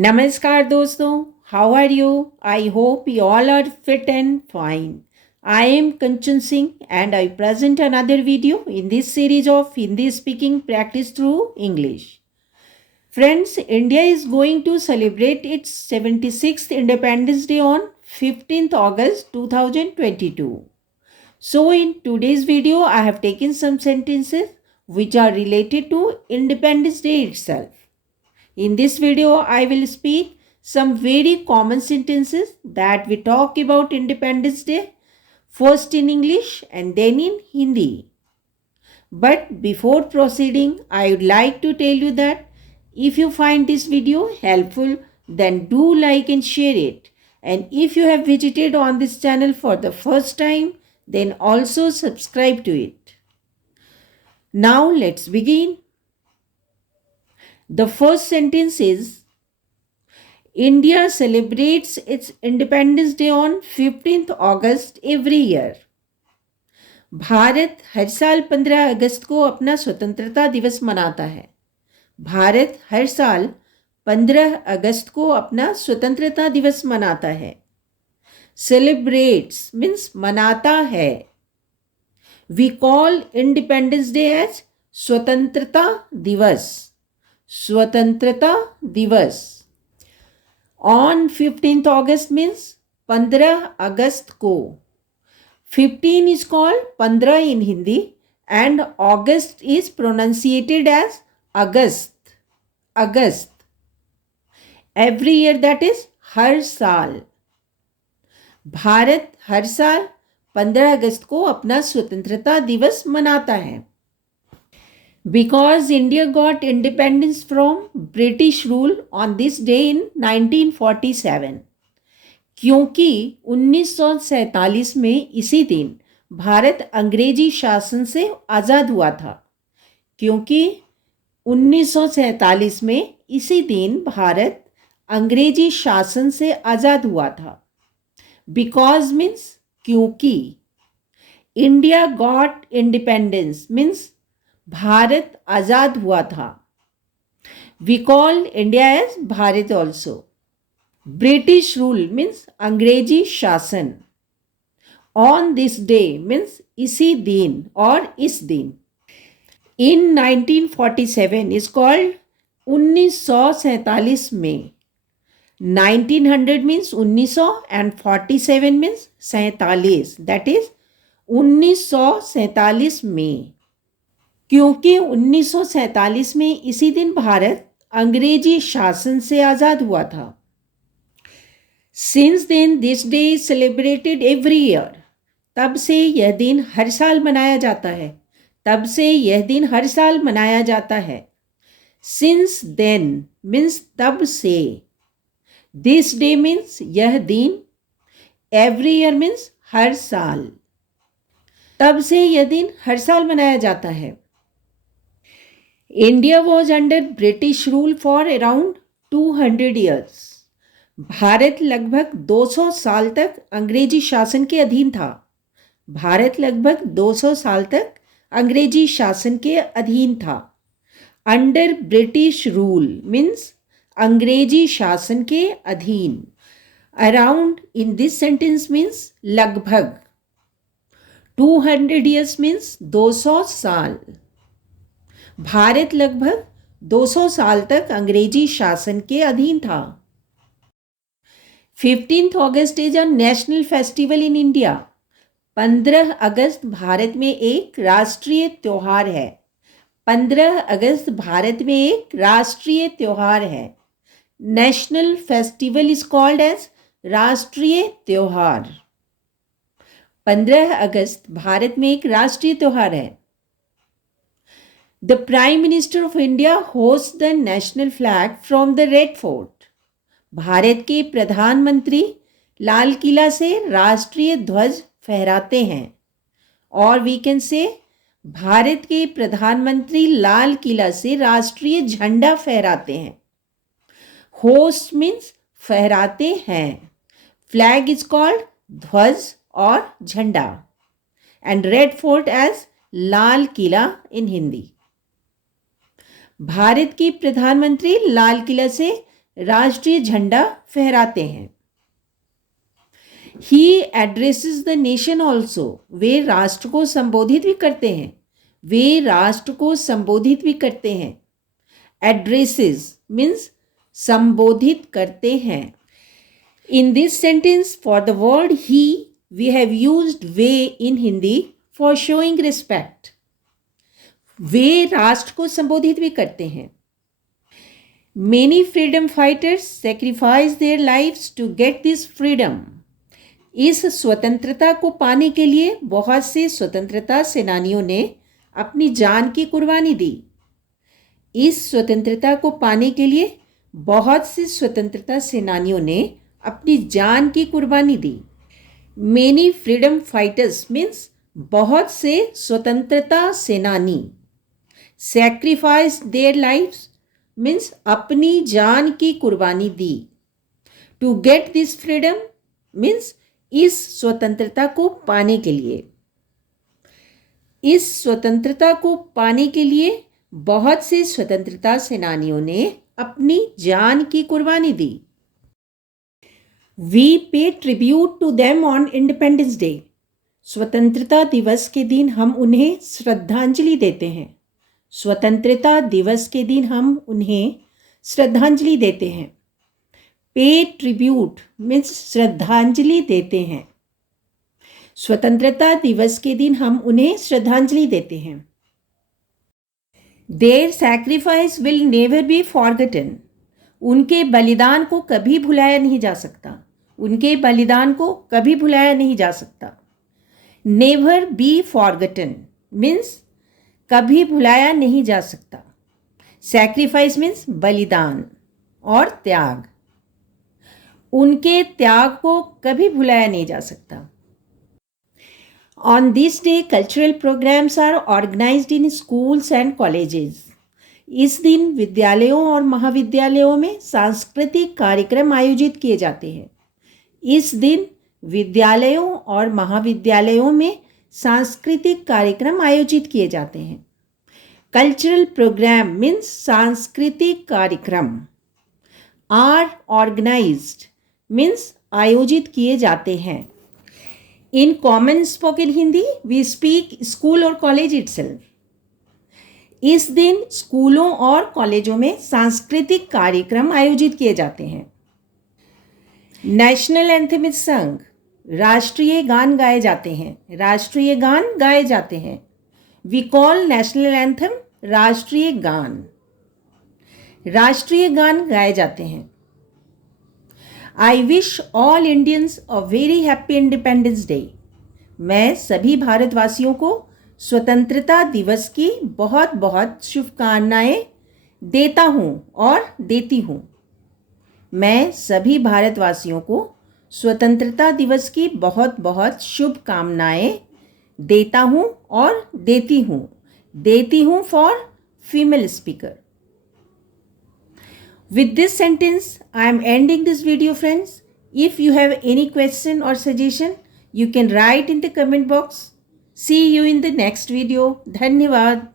नमस्कार दोस्तों, how are you? I hope you all are fit and fine. I am Kanchan Singh and I present another video in this series of Hindi speaking practice through English. Friends, India is going to celebrate its 76th Independence Day on 15th August 2022. So in today's video, I have taken some sentences which are related to Independence Day itself. In this video, I will speak some very common sentences that we talk about Independence Day, first in English and then in Hindi. But before proceeding, I would like to tell you that if you find this video helpful, then do like and share it. And if you have visited on this channel for the first time, then also subscribe to it. Now let's begin. The first sentence is India celebrates its Independence Day on 15th August every year. Bharat हर साल 15 अगस्त को अपना स्वतंत्रता दिवस मनाता है. भारत हर साल 15 अगस्त को अपना स्वतंत्रता दिवस मनाता है. Celebrates means मनाता है. We call Independence Day as स्वतंत्रता दिवस. स्वतंत्रता दिवस. On 15th August means 15 अगस्त को. 15 is called 15 in Hindi and August is pronunciated as Agast. Agast. Every year, that is हर साल. भारत हर साल 15 अगस्त को अपना स्वतंत्रता दिवस मनाता है. Because India got independence from British rule on this day in 1947. क्योंकि 1947 में इसी दिन भारत अंग्रेजी शासन से आज़ाद हुआ था. क्योंकि 1947 में इसी दिन भारत अंग्रेजी शासन से आज़ाद हुआ था. Because means क्योंकि. India got independence means Bharat आज़ाद हुआ था. We call India as Bharat also. British rule means अंग्रेजी शासन. On this day means इसी दिन और इस दिन. In 1947 is called 1947 में. 1900 means 1900 and 47 means 47. That is 1947 में. क्योंकि 1947 में इसी दिन भारत अंग्रेजी शासन से आज़ाद हुआ था. Since then this day is celebrated every year. तब से यह दिन हर साल मनाया जाता है. तब से यह दिन हर साल मनाया जाता है. Since then means तब से. This day means यह दिन. Every year means हर साल. तब से यह दिन हर साल मनाया जाता है. India was under British rule for around 200 years. Bharat लगभग 200 साल तक अंग्रेजी शासन के अधीन था. भारत लगभग 200 साल तक अंग्रेजी शासन के अधीन था. Under British rule means अंग्रेजी शासन के अधीन. Around in this sentence means लगभग. 200 years means 200 साल. भारत लगभग 200 साल तक अंग्रेजी शासन के अधीन था. 15th August is a national festival in India. 15 अगस्त भारत में एक राष्ट्रीय त्योहार है. 15 अगस्त भारत में एक राष्ट्रीय त्योहार है. National festival is called as राष्ट्रीय त्योहार. 15 अगस्त भारत में एक राष्ट्रीय त्योहार है. The Prime Minister of India hosts the national flag from the Red Fort. Bharat के प्रधानमंत्री लाल किला से राष्ट्रीय ध्वज फहराते हैं. और वी कैन से भारत के प्रधानमंत्री लाल किला से राष्ट्रीय झंडा फहराते हैं. होस्ट मीन्स फहराते हैं. फ्लैग इज कॉल्ड ध्वज और झंडा. And red fort as Lal Qila इन हिंदी. भारत के प्रधानमंत्री लाल किला से राष्ट्रीय झंडा फहराते हैं। ही एड्रेसेस द नेशन ऑल्सो, वे राष्ट्र को संबोधित भी करते हैं। वे राष्ट्र को संबोधित भी करते हैं। एड्रेसेस मीन्स संबोधित करते हैं। In this sentence, for the word he, we have used way in Hindi for showing respect. वे राष्ट्र को संबोधित भी करते हैं। Many freedom fighters sacrifice their lives to get this freedom. इस स्वतंत्रता को पाने के लिए बहुत से स्वतंत्रता सेनानियों ने अपनी जान की कुर्बानी दी। इस स्वतंत्रता को पाने के लिए बहुत से स्वतंत्रता सेनानियों ने अपनी जान की कुर्बानी दी। Many freedom fighters means बहुत से स्वतंत्रता सेनानी। Sacrifice their lives means अपनी जान की कुर्बानी दी। To get this freedom means इस स्वतंत्रता को पाने के लिए। इस स्वतंत्रता को पाने के लिए बहुत से स्वतंत्रता सेनानियों ने अपनी जान की कुर्बानी दी। We pay tribute to them on Independence Day. स्वतंत्रता दिवस के दिन हम उन्हें श्रद्धांजलि देते हैं। स्वतंत्रता दिवस के दिन हम उन्हें श्रद्धांजलि देते हैं। Pay tribute means श्रद्धांजलि देते हैं। स्वतंत्रता दिवस के दिन हम उन्हें श्रद्धांजलि देते हैं। Their sacrifice will never be forgotten. उनके बलिदान को कभी भुलाया नहीं जा सकता। उनके बलिदान को कभी भुलाया नहीं जा सकता। Never be forgotten means कभी भुलाया नहीं जा सकता। Sacrifice means बलिदान और त्याग। उनके त्याग को कभी भुलाया नहीं जा सकता। On this day, cultural programs are organized in schools and colleges. इस दिन विद्यालयों और महाविद्यालयों में सांस्कृतिक कार्यक्रम आयोजित किए जाते हैं। इस दिन विद्यालयों और महाविद्यालयों में सांस्कृतिक कार्यक्रम आयोजित किए जाते हैं। कल्चरल प्रोग्राम मीन्स सांस्कृतिक कार्यक्रम। आर ऑर्गेनाइज्ड मीन्स आयोजित किए जाते हैं। In common spoken Hindi we speak school और कॉलेज इटसेल्फ। इस दिन स्कूलों और कॉलेजों में सांस्कृतिक कार्यक्रम आयोजित किए जाते हैं। नेशनल एंथम इज संग, राष्ट्रीय गान गाए जाते हैं। राष्ट्रीय गान गाए जाते हैं। वी कॉल नेशनल एंथम राष्ट्रीय गान। राष्ट्रीय गान गाए जाते हैं। I wish all Indians a very happy independence day. मैं सभी भारतवासियों को स्वतंत्रता दिवस की बहुत बहुत शुभकामनाएं देता हूँ और देती हूँ। मैं सभी भारतवासियों को स्वतंत्रता दिवस की बहुत बहुत शुभकामनाएं देता हूँ और देती हूँ। देती हूँ for female speaker. With this sentence, I am ending this video, friends. If you have any question or suggestion, you can write in the comment box. See you in the next video. धन्यवाद।